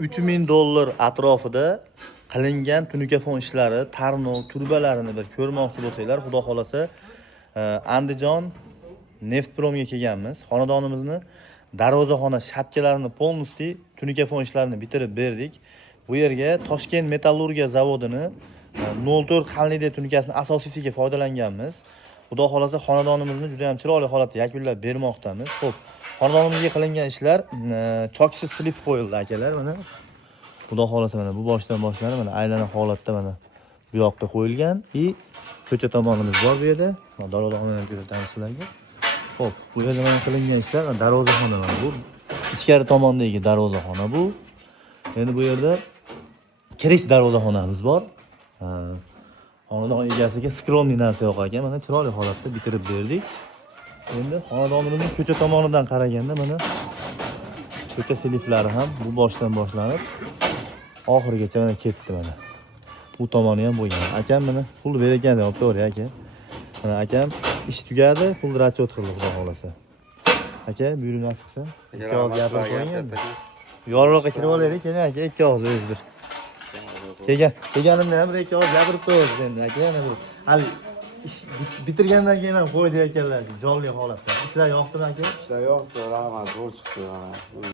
$3000 atrofida qilingan tunikafon ishlari, tarnov, turbalarini bir ko'rmoqchi bo'lsanglar, xudo xolasa Andijon Neftpromga kelganmiz. Xonadonimizni darvozaxona shapkalarini polностью tunikafon ishlarini bitirib berdik. Bu yerga Toshkent metallurgiya zavodini 04 xanlida tunikasining asosiysiga foydalanganmiz. Xudo xolasa xonadonimizni juda ham chiroyli holatda yakunlab bermoqdamiz. Xo'p, xonadonimizga qilingan ishlar choksiz slif qo'yildi akalar, mana. Xudo xolasa mana bu boshdan boshlanib mana aylana holatda mana bu yoqqa qo'yilgan. Ko'cha tomonimiz bor bu yerda. Darvozaxonani ham ko'rsatamiz sizlarga. Xo'p, bu yerda mana qilingan ishlar darvozaxona mana bu. Ichkari tomondagi darvozaxona bu. Endi bu yerda kirish darvozaxonamiz bor. Xonadon egasiga skromli narsa yo'q ekan, mana chiroyli holatda bitirib berdik. Endi xonadonimizning ko'cha tomonidan qaraganda mana ko'cha sliflari ham bu boshdan boshlanib oxirigacha mana ketdi mana. Bu tomoni ham bo'lgan. Akam mana pul bergan, olib qo'ydi aka. Mana akam ish tugadi, pulni расчет qildi xudo xolasa. Aka, buyuring nasibsa. Ikki og'iz gapirib qo'ying. Yorroqqa kirib olaylik, keling aka, ikki og'iz o'zdir. Kelganimda ham bir ikki og'iz gapirib qo'yasiz endi aka, yana bir. Hali ish bitirgandan keyin ham qo'ydi ekanlar, jonli holatda. Ishlar yoqdimi aka? Ishlar yoqdi, rahmat, zo'r chiqdi mana.